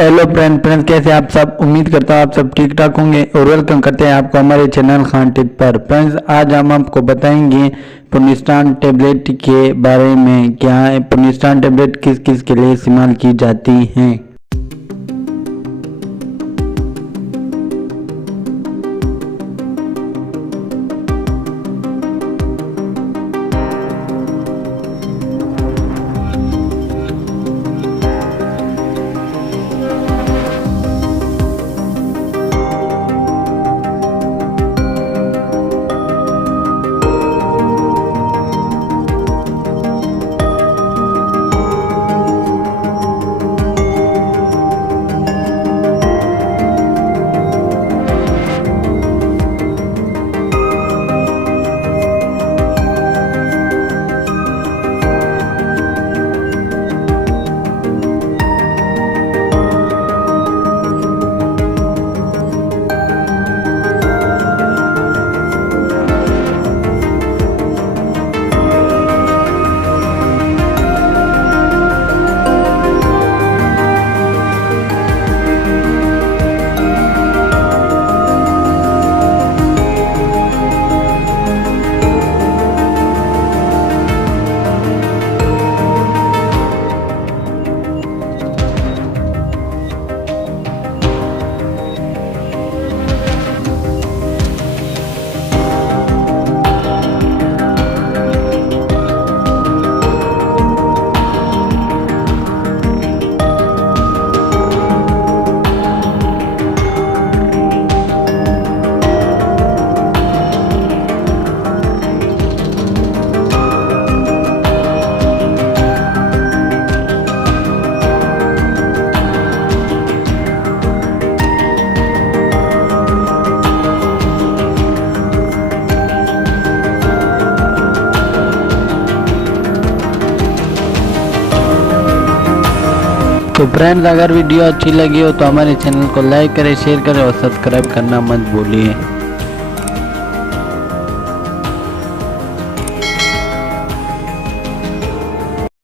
Hello friends कैसे आप सब। उम्मीद करता हूँ आप सब ठीक ठाक होंगे और वेलकम करते हैं आपको हमारे चैनल खान टिप पर। फ्रेंड्स आज हम आपको बताएंगे पुनिस्तान टेबलेट के बारे में। क्या है पुनिस्तान टेबलेट, किस किस के लिए इस्तेमाल की जाती हैं। तो फ्रेंड्स अगर वीडियो अच्छी लगी हो तो हमारे चैनल को लाइक करें, शेयर करें और सब्सक्राइब करना मत भूलिए।